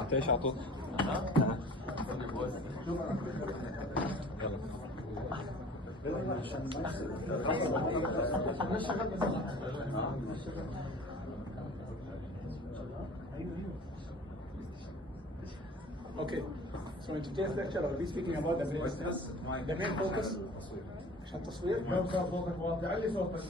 انت ايش عطوك؟ Okay, so in today's lecture I'll be speaking about the brainstem. The main focus عشان تصوير. تعلي صوتك.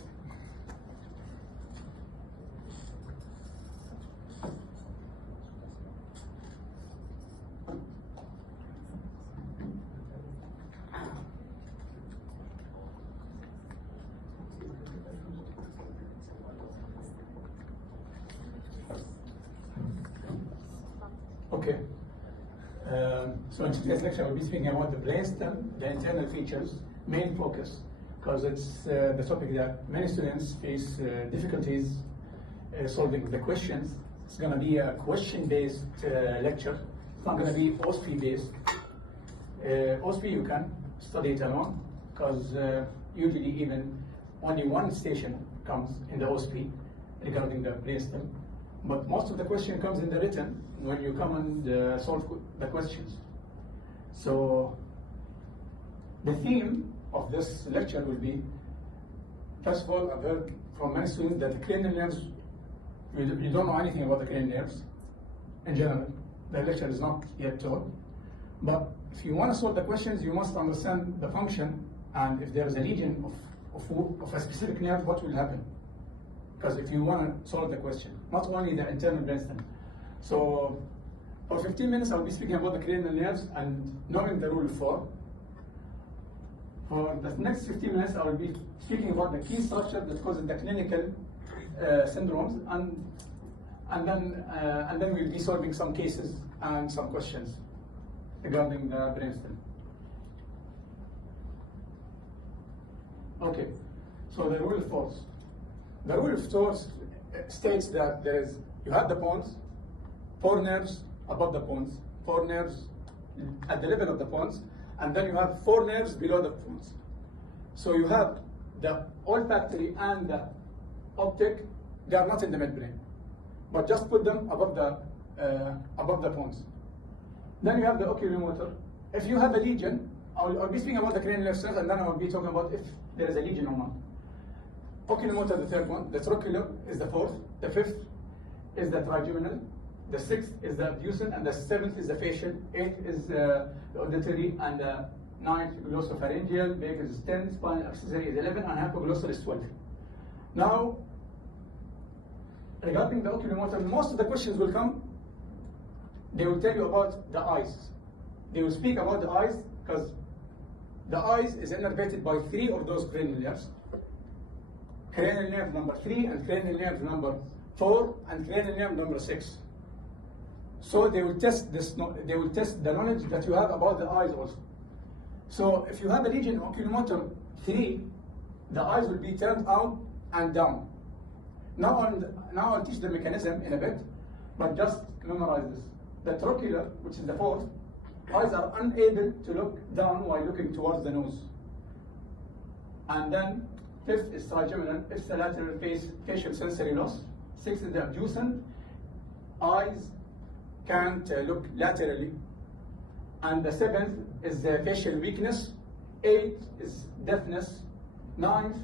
Okay. So in today's lecture, I'll be speaking about the brainstem, the internal features, main focus, because it's the topic that many students face difficulties solving the questions. It's going to be a question-based lecture. It's not going to be OSP-based. OSP you can study it alone, because usually even only one station comes in the OSP regarding the brainstem. But most of the question comes in the written when you come and solve the questions. So the theme of this lecture will be, first of all, I've heard from many students that the cranial nerves, you don't know anything about the cranial nerves in general. The lecture is not yet taught. But if you want to solve the questions, you must understand the function, and if there is a lesion of a specific nerve, what will happen. Because if you want to solve the question, not only the internal brainstem. So for 15 minutes, I'll be speaking about the cranial nerves and knowing the rule of 4. For the next 15 minutes, I will be speaking about the key structure that causes the clinical syndromes, and then we'll be solving some cases and some questions regarding the brainstem. Okay, so the rule of 4. The rule of 4 states that you have the bones, 4 nerves above the bones, 4 nerves at the level of the bones, and then you have 4 nerves below the bones. So you have the olfactory and the optic, they are not in the midbrain, but just put them above the bones. Then you have the oculomotor. If you have a lesion, I'll be speaking about the cranial nerve cells, and then I'll be talking about if there is a lesion or not. Oculomotor, the 3rd one. The trochlear is the 4th. The 5th is the trigeminal. The 6th is the abducent, and the 7th is the facial. 8th is the auditory, and the 9th glossopharyngeal. Vagus is 10. Spinal accessory is 11, and hypoglossal is 12. Now, regarding the oculomotor, most of the questions will come. They will tell you about the eyes. They will speak about the eyes because the eyes is innervated by 3 of those cranial nerves. Cranial nerve number 3 and cranial nerve number 4 and cranial nerve number 6. So they will test this. They will test the knowledge that you have about the eyes also. So if you have a lesion in oculomotor 3, the eyes will be turned out and down. Now I'll teach the mechanism in a bit, but just memorize this. The trochlear, which is the 4th, eyes are unable to look down while looking towards the nose. And then 5th is trigeminal, it's the lateral facial sensory loss. 6th is the abducent, eyes can't look laterally. And the 7th is the facial weakness. 8th is deafness. 9th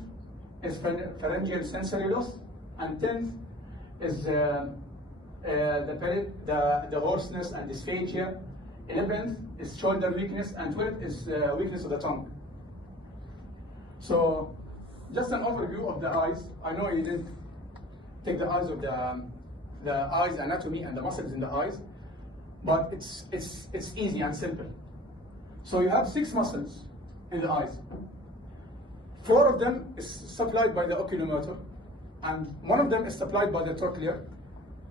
is pharyngeal sensory loss. And 10th is the hoarseness and dysphagia. 11th is shoulder weakness, and 12th is weakness of the tongue. So, just an overview of the eyes. I know you didn't take the eyes of the eyes anatomy and the muscles in the eyes, but it's easy and simple. So you have 6 muscles in the eyes. 4 of them is supplied by the oculomotor, and 1 of them is supplied by the trochlear,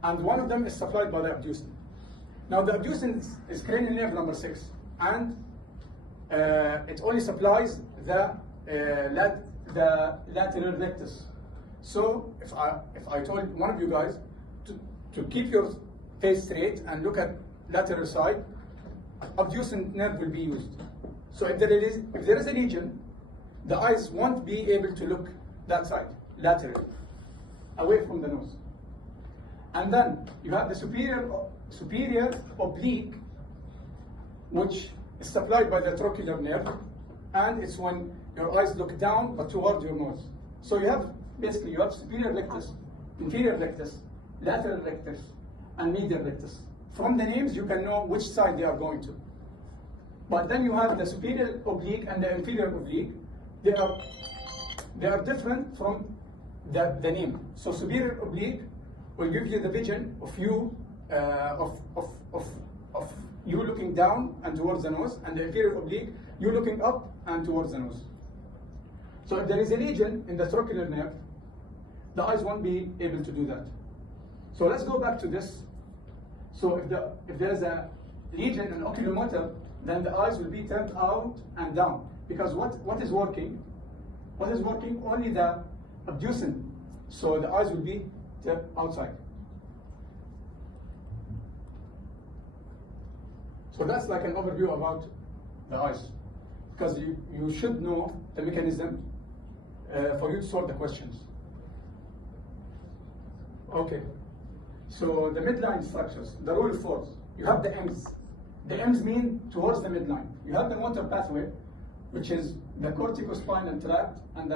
and 1 of them is supplied by the abducent. Now the abducent is cranial nerve number 6, and it only supplies the lateral rectus. So if I told one of you guys to keep your face straight and look at lateral side, abducent nerve will be used. So if there is a lesion, the eyes won't be able to look that side, laterally, away from the nose. And then you have the superior oblique, which is supplied by the trochlear nerve, and it's when your eyes look down but towards your nose. So you have, basically, you have superior rectus, inferior rectus, lateral rectus, and medial rectus. From the names, you can know which side they are going to. But then you have the superior oblique and the inferior oblique. They are different from the name. So superior oblique will give you the vision of you of you looking down and towards the nose, and the inferior oblique, you looking up and towards the nose. So if there is a lesion in the trochlear nerve, the eyes won't be able to do that. So let's go back to this. So if there is a lesion in oculomotor, then the eyes will be turned out and down. Because what is working? What is working? Only the abducent. So the eyes will be turned outside. So that's like an overview about the eyes. Because you should know the mechanism for you to solve the questions. Okay. So the midline structures, the rule of fours. You have the M's. The M's mean towards the midline. You have the motor pathway, which is the corticospinal tract and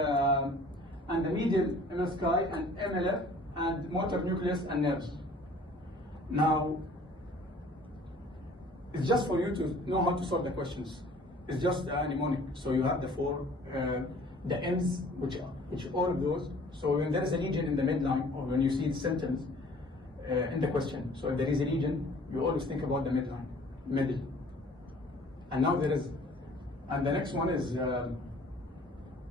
the medial MSCI and MLF and motor nucleus and nerves. Now, it's just for you to know how to solve the questions. It's just a mnemonic. So you have the four, the M's, which all of those. So when there is a lesion in the midline, or when you see the symptoms in the question, so if there is a lesion, you always think about the midline, middle. And now there is, and the next one is the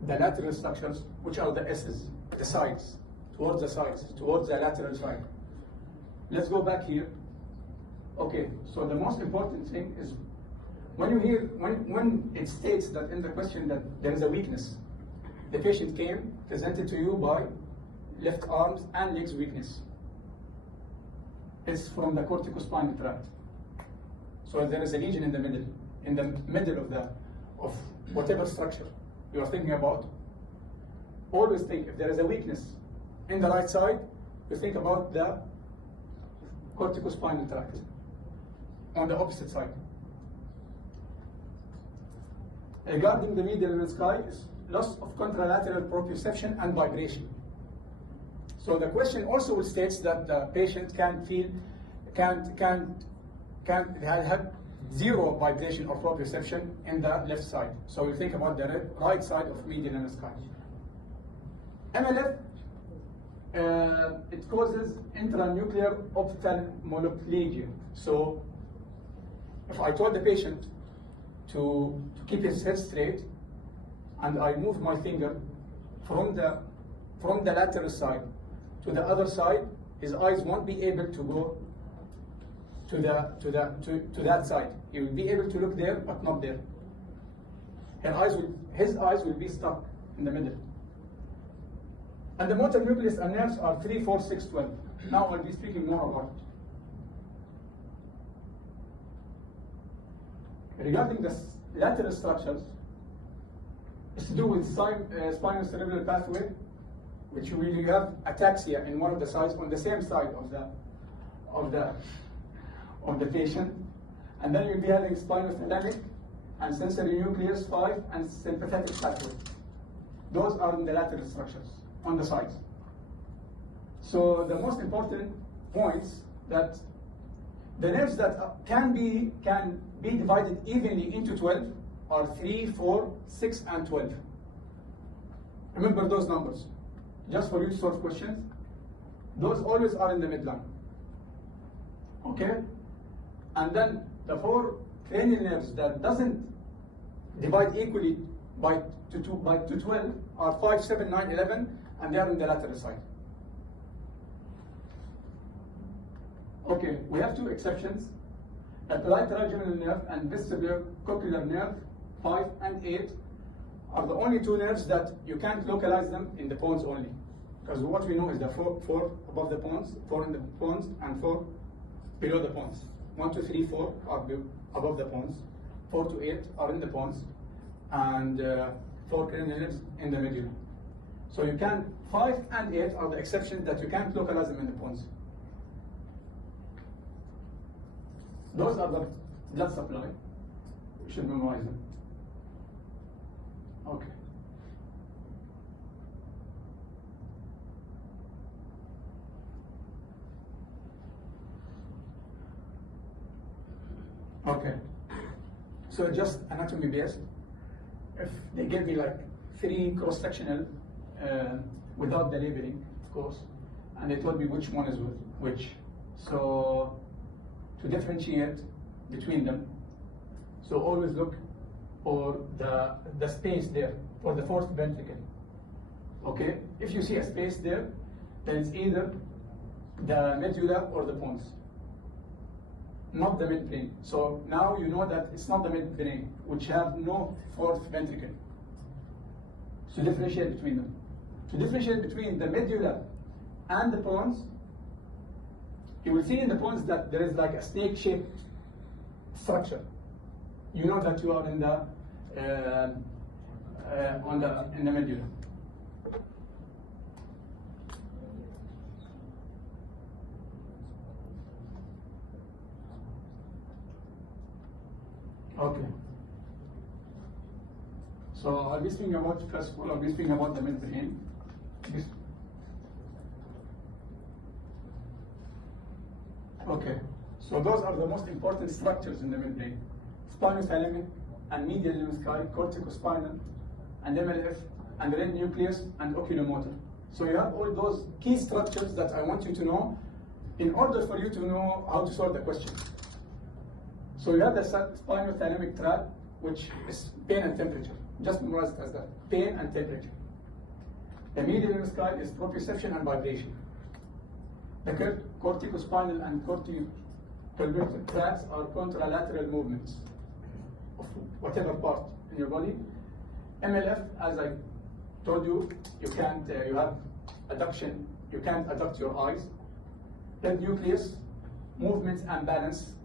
lateral structures, which are the S's, the sides, towards the lateral side. Let's go back here. Okay, so the most important thing is when you hear, when it states that in the question that there is a weakness, the patient came, presented to you by left arms and legs weakness. It's from the corticospinal tract. So there is a lesion in the middle of whatever structure you are thinking about. Always think, if there is a weakness in the right side, you think about the corticospinal tract on the opposite side. Regarding the medial MSCI, is loss of contralateral proprioception and vibration. So the question also states that the patient have zero vibration or proprioception in the left side. So we think about the right side of medial MSCI. MLF, it causes intranuclear ophthalmoplegia. So if I told the patient to keep his head straight, and I move my finger from the lateral side to the other side, his eyes won't be able to go to that side. He will be able to look there, but not there. His eyes will be stuck in the middle. And the motor nucleus and nerves are 3, 4, 6, 12. Now I'll be speaking more about it. Regarding the lateral structures, it's to do with spinal cerebral pathway, which you have ataxia in one of the sides, on the same side of the patient, and then you'll be having spinothalamic and sensory nucleus 5 and sympathetic pathway. Those are in the lateral structures on the sides. So the most important points that the nerves that can be divided evenly into 12 are 3, 4, 6, and 12. Remember those numbers, just for you to solve questions. Those always are in the midline. Okay? And then the 4 cranial nerves that doesn't divide equally to 12 are 5, 7, 9, 11, and they are in the lateral side. Okay, we have 2 exceptions. Applied trigeminal nerve and vestibular cochlear nerve 5 and 8 are the only 2 nerves that you can't localize them in the pons only. Because what we know is the 4 above the pons, 4 in the pons, and 4 below the pons. 1, 2, 3, 4 are above the pons, 4 to 8 are in the pons, and 4 cranial nerves in the middle. So you can, 5 and 8 are the exceptions that you can't localize them in the pons. Those are the blood supply. You should memorize them. Okay. Okay. So just anatomy based. If they give me like 3 cross-sectional without the labeling, of course, and they told me which one is which. So to differentiate between them, so always look for the space there for the fourth ventricle. Okay? If you see a space there, then it's either the medulla or the pons, not the midbrain. So now you know that it's not the midbrain, which have no fourth ventricle. So differentiate between them. To differentiate between the medulla and the pons, you will see in the pons that there is like a snake-shaped structure. You know that you are in the medulla. Okay. So I'll be speaking about, first of all, I'll be speaking about the midbrain. Okay. So those are the most important structures in the midbrain: spinothalamic and medial lemnisci, corticospinal, and MLF, and red nucleus, and oculomotor. So you have all those key structures that I want you to know in order for you to know how to solve the question. So you have the spinothalamic tract, which is pain and temperature. Just memorize it as that, pain and temperature. The medial lemnisci is proprioception and vibration. The corticospinal and corticopubic tracts are contralateral movements of whatever part in your body. MLF, as I told you, you can't, you have adduction, you can't adduct your eyes. Red nucleus, movements and balance.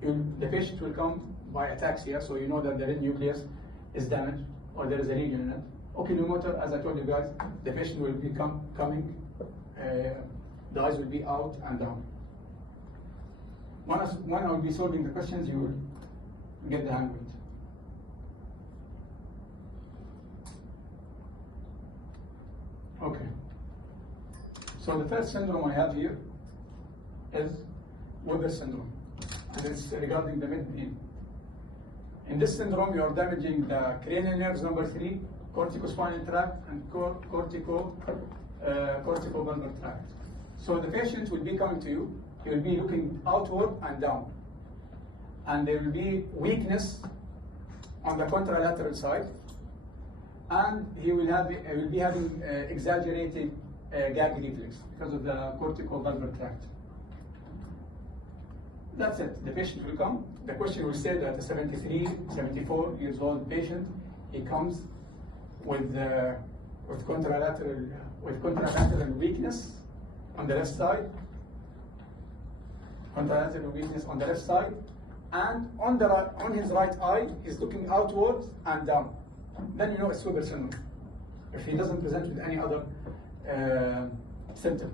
The patient will come by ataxia, so you know that the red nucleus is damaged or there is a lesion in it. Oculomotor, as I told you guys, the patient will be coming, the eyes will be out and down. When I will be solving the questions, you will get the hang of it. Okay. So the first syndrome I have here is Weber syndrome, and it's regarding the midbrain. In this syndrome, you are damaging the cranial nerves number 3, corticospinal tract, and corticobulbar tract. So the patient will be coming to you, he will be looking outward and down. And there will be weakness on the contralateral side, and he will be having exaggerated gag reflex because of the corticobulbar tract. That's it. The patient will come. The question will say that a 73, 74 years old patient, he comes with contralateral weakness on the left side, contralateral weakness on the left side, and on his right eye, he's looking outward and down. Then you know it's Weber syndrome, if he doesn't present with any other symptom.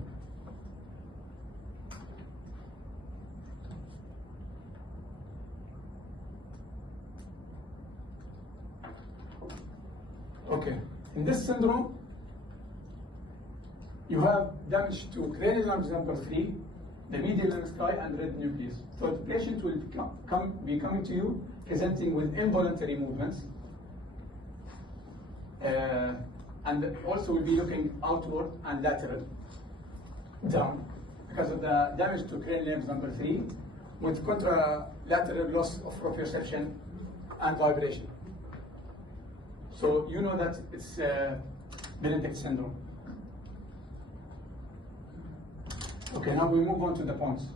Okay, in this syndrome, you have damage to cranial nerves number 3, the medial lemnisci, and red nucleus. So the patient will be coming to you presenting with involuntary movements, and also will be looking outward and lateral, down, because of the damage to cranial nerves number 3, with contralateral loss of proprioception and vibration. So you know that it's Benedict syndrome. Okay, now we move on to the pons.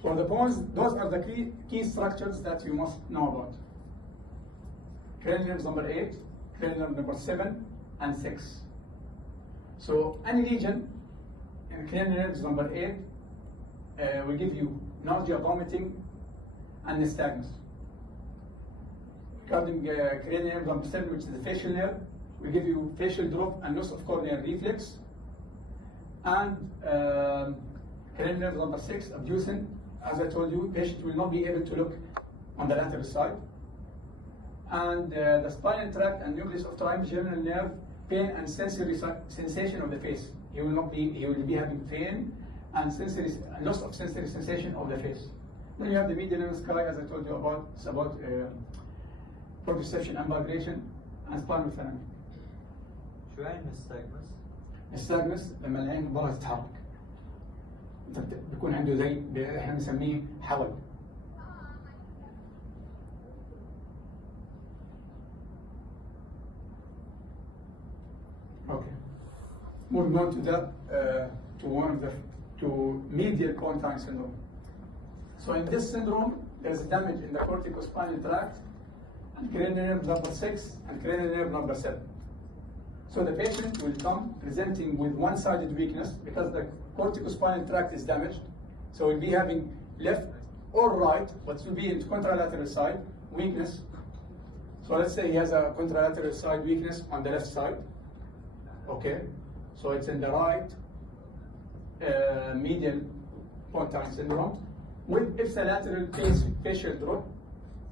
For the pons, those are the key structures that you must know about. Cranial nerves number 8, cranial nerve number 7, and 6. So any lesion in cranial nerves number 8 will give you nausea, vomiting, and nystagmus. Regarding cranial nerve number 7, which is the facial nerve, will give you facial drop and loss of corneal reflex. And cranial nerve number 6, abducens, as I told you, patient will not be able to look on the lateral side. And the spinal tract and nucleus of trigeminal nerve, pain and sensory sensation of the face. He will be having pain and loss of sensory sensation of the face. Then you have the medial sky, as I told you about. It's about proprioception and vibration and spinal phenomena. شو يعني النستاجمس؟ النستاجمس لما العين برا تتحرك. بيكون عنده زي احنا بنسميه حول. Okay. Moving on to medial pontine syndrome. So in this syndrome, there is damage in the corticospinal tract and cranial nerve number 6 and cranial nerve number 7. So the patient will come presenting with one-sided weakness because the corticospinal tract is damaged. So we'll be having left or right, but it will be in contralateral side weakness. So let's say he has a contralateral side weakness on the left side. Okay, so it's in the right medial pontine syndrome with ipsilateral facial drop.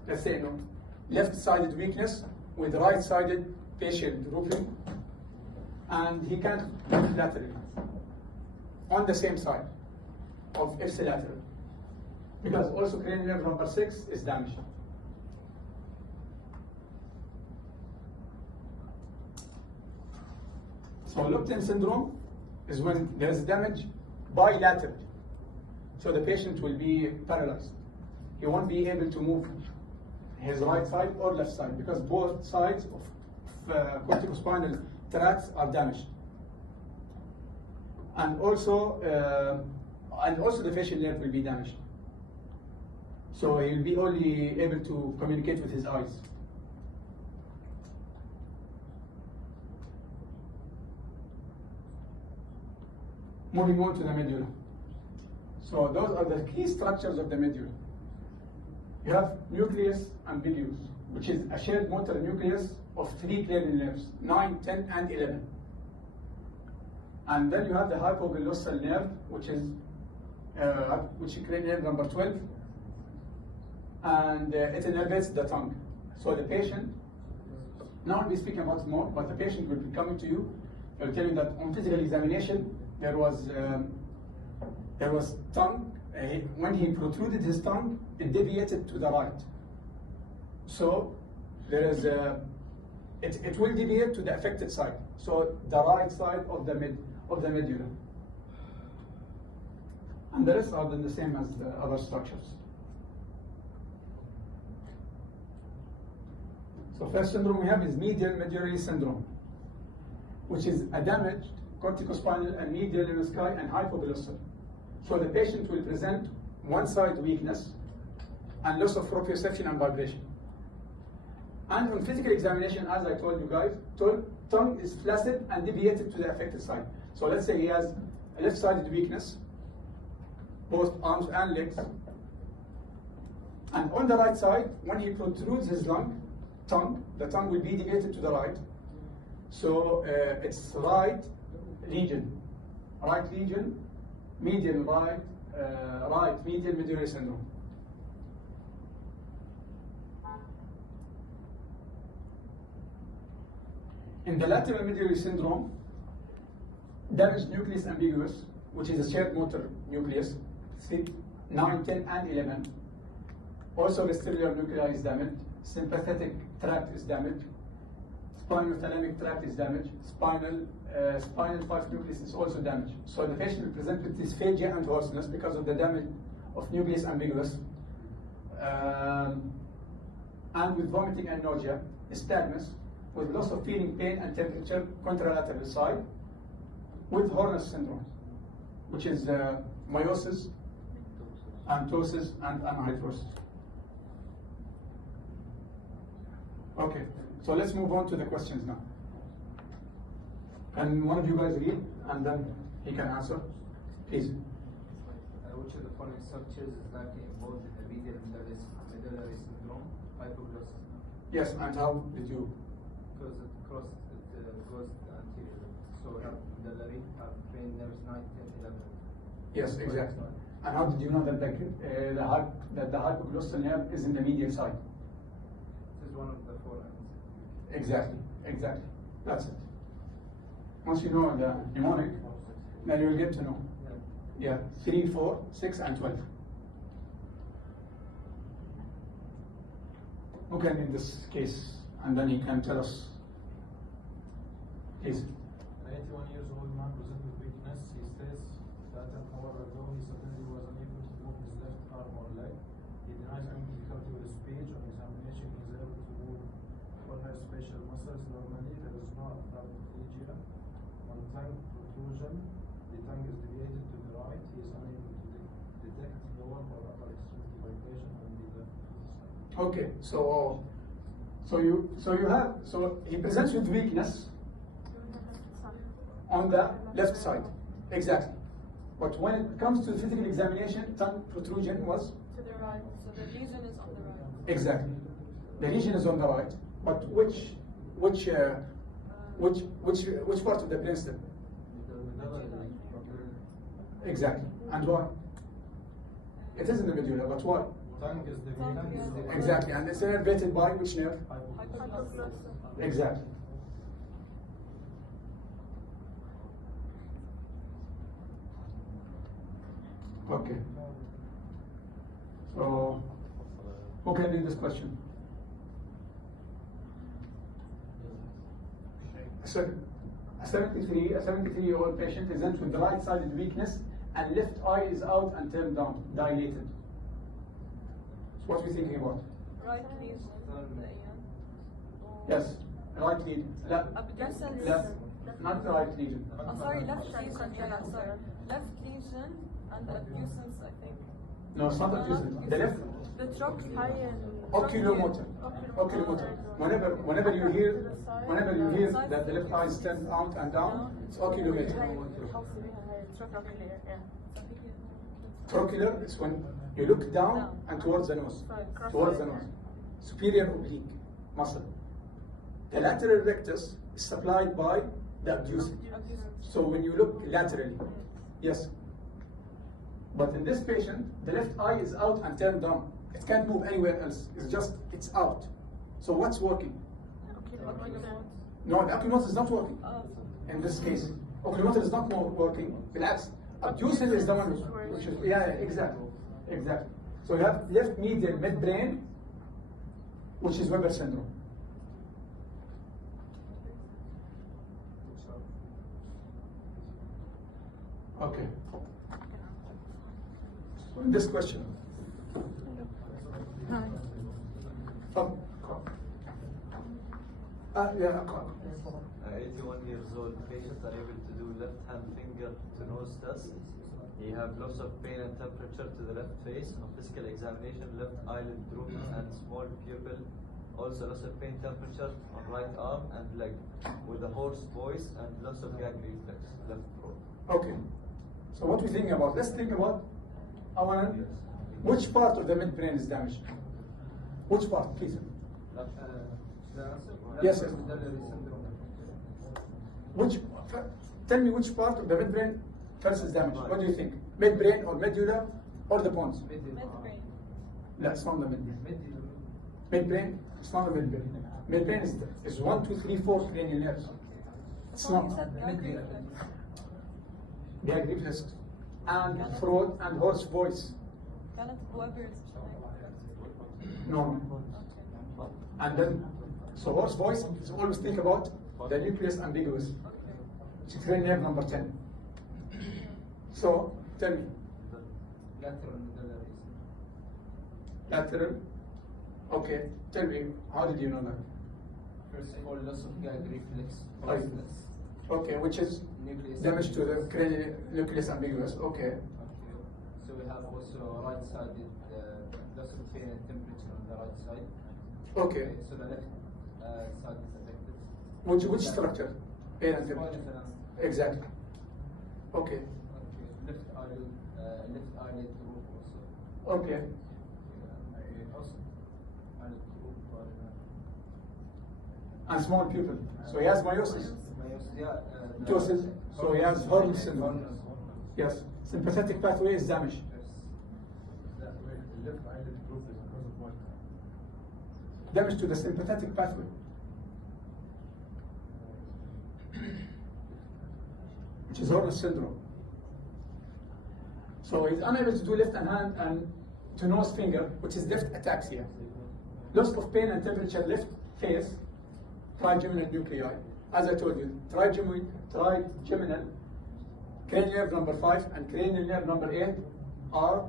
Let's say left-sided weakness with right-sided facial drooping, and he can't look laterally on the same side of ipsilateral because also cranial nerve number 6 is damaged. So Lupton syndrome is when there is damage bilaterally. So the patient will be paralyzed. He won't be able to move his right side or left side because both sides of corticospinal tracts are damaged. And also the facial nerve will be damaged. So he will be only able to communicate with his eyes. Moving on to the medulla. So those are the key structures of the medulla. You have nucleus ambiguous, which is a shared motor nucleus of 3 cranial nerves, 9, 10, and 11. And then you have the hypoglossal nerve, which is cranial nerve number 12, and it innervates the tongue. So the patient, now I'll be speaking about it more, but the patient will be coming to you, will tell you that on physical examination, there was tongue. When he protruded his tongue, it deviated to the right. So there is it will deviate to the affected side. So the right side of the medulla. And the rest are then the same as the other structures. So first syndrome we have is medial medullary syndrome, which is a damaged corticospinal and medial lemnisci and hypoglossal. So the patient will present one-side weakness and loss of proprioception and vibration. And on physical examination, as I told you guys, tongue is flaccid and deviated to the affected side. So let's say he has a left-sided weakness, both arms and legs. And on the right side, when he protrudes his tongue, the tongue will be deviated to the right. So it's right region, medial right medial medullary syndrome. In the lateral medullary syndrome, damaged nucleus ambiguous, which is a shared motor nucleus, 9, 10, and 11. Also, vestibular nuclei is damaged, sympathetic tract is damaged, spinothalamic tract is damaged, spinal 5 nucleus is also damaged. So the patient will present with dysphagia and hoarseness because of the damage of nucleus ambiguous, and with vomiting and nausea, nystagmus, with loss of feeling, pain, and temperature, contralateral side, with Horner's syndrome, which is meiosis, ptosis, and anhydrosis. Okay, so let's move on to the questions now. Can one of you guys read, and then he can answer, please? Which of the following structures is likely involved in the medial medullary syndrome, hypoglossal? Yes, and how did you? Because it goes anterior. So we have medullary, have cranial nerves 9, 10, 11. Yes, exactly. And how did you know that the hypoglossal nerve is in the medial side? This is one of the four ends. Exactly, exactly. That's it. Once you know the mnemonic, then you'll get to know. Yeah, 3, 4, 6, and 12. Who can in this case, and then he can tell us. Please. An 81 years old man presented with weakness. He states that an hour ago he suddenly was unable to move his left arm or leg. He denies any difficulty with speech. On examination, he is able to move corner facial muscles normally. There is no aphasia. On tongue protrusion, the tongue is deviated to the right. He is unable to detect lower or upper extremity vibration on the left side. Okay, so he presents with weakness on the left side, exactly. But when it comes to the physical examination, tongue protrusion was to the right. So the lesion is on the right. exactly. The lesion is on the right, but which part of the brainstem? Exactly. And why? It is in the medulla, but why? Tongue is deviated. Exactly. And it's innervated by which nerve? Hypoglossal. Exactly. Okay. So, who can read this question? A 73-year-old patient presents with the right-sided weakness and left eye is out and turned down, dilated. So what are we thinking about? Right lesion. Yes, right lead. Abducens. Left, not the right lesion. Oh, sorry, left lesion. Yeah, sorry. Left lesion and abducens, I think. No, it's not abducens. The left. The trochlear. Oculomotor. Oculomotor. Whenever you hear that the left eye is turned out and down, it's oculomotor. Trochlear is when you look down and towards the nose. Towards the nose. Superior oblique muscle. The lateral rectus is supplied by the abducens. So when you look laterally, yes. But in this patient, the left eye is out and turned down. It can't move anywhere else. It's out. So what's working? No, the oculomotor is not working. In this case, oculomotor is not working. Relax. Abducens is the one which is, yeah, exactly. So you have left medial midbrain, which is Weber syndrome. Okay. So in this question. Hi. Yeah. 81 years old patient unable to do left hand finger to nose test. He have loss of pain and temperature to the left face. On physical examination, left eyelid droop and small pupil. Also loss of pain, temperature on right arm and leg with a hoarse voice and loss of gag reflex, left throat. Okay. So what we thinking about? Let's think about which part of the midbrain is damaged? Which part, please? Yes, sir. Tell me which part of the midbrain first is damaged. What do you think? Midbrain or medulla or the pons? Midbrain. No, it's not the midbrain. Midbrain? It's not the midbrain. Midbrain is 1, 2, 3, 4 cranial nerves. It's not. Gag reflex and throat and hoarse voice. No. And then, so hoarse voice is always think about the nucleus ambiguous, which is cranial nerve number 10. So, tell me. Lateral. Okay. Tell me, how did you know that? First of all, loss of gag reflex. Right. Okay, which is damage to the cranial nucleus ambiguous. Okay. So we have also right-sided loss of pain and temperature on the right side. Okay. So the left side is affected. Which structure? Pain and temperature. Exactly. Okay. Left eyelid roof also. Okay. And small pupil. So he has meiosis. Ptosis. So he has Horn syndrome. Yes. Sympathetic pathway is damaged. left eyelid droop is because of what? Damage to the sympathetic pathway. Which is Horner syndrome. So he's unable to do left hand and to nose finger, which is left ataxia. Loss of pain and temperature left face, trigeminal nuclei. As I told you, trigeminal cranial nerve number 5 and cranial nerve number 8 are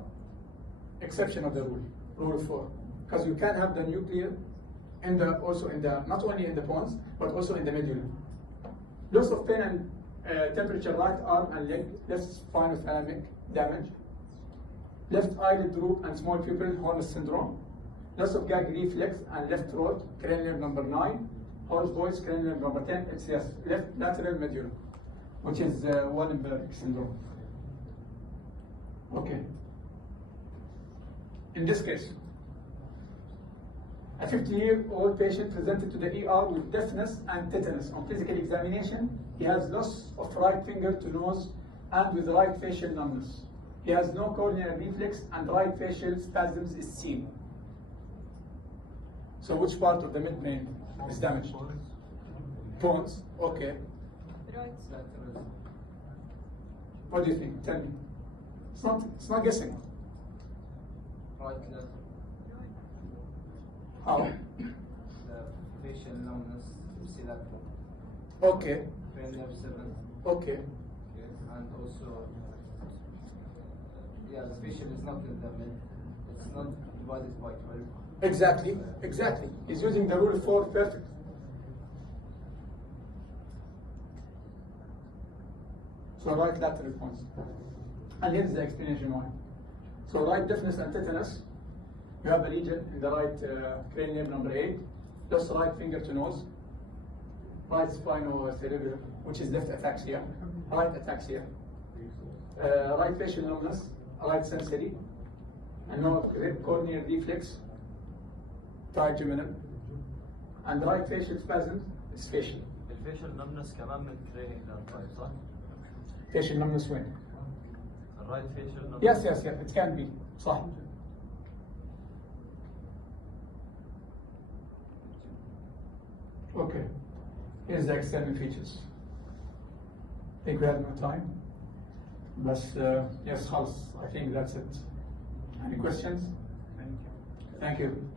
exception of the rule, rule 4. Because you can have the nuclear in the, also in the, not only in the pons, but also in the medulla. Loss of pain and temperature, right arm and leg, left spinothalamic damage, left eyelid droop and small pupil, Horner syndrome, loss of gag reflex and left throat, cranial nerve number 9, Hall's voice, cranial nerve number 10, it's yes, left lateral medulla, which is Wallenberg syndrome. Okay. In this case, a 50-year-old patient presented to the ER with deafness and tetanus. On physical examination, he has loss of right finger to nose and with right facial numbness. He has no corneal reflex and right facial spasms is seen. So which part of the midbrain is damaged? Pons. Okay. Right. What do you think? Tell me. It's not guessing. Right lateral. How? The facial numbness, lateral. Okay. Cranial 7. Okay. And also, yeah, the facial is not in the mid. It's not divided by 12. Exactly. Exactly. He's using the rule 4 perfect. So right lateral pons. And here's the explanation why. So right deafness and tetanus, you have a lesion in the right cranial nerve number 8, just right finger to nose, right spinocerebellar, which is left ataxia, right ataxia, right facial numbness, right sensory, and no corneal reflex, trigeminal, and right facial spasm is facial. الفيشل numbness كمان من cranial nerve صح؟ Facial numbness when? Right facial numbness. Yes, it can be. صح. Okay, here's the external features. I think we have no time. But yes, خلاص. I think that's it. Any questions? Thank you.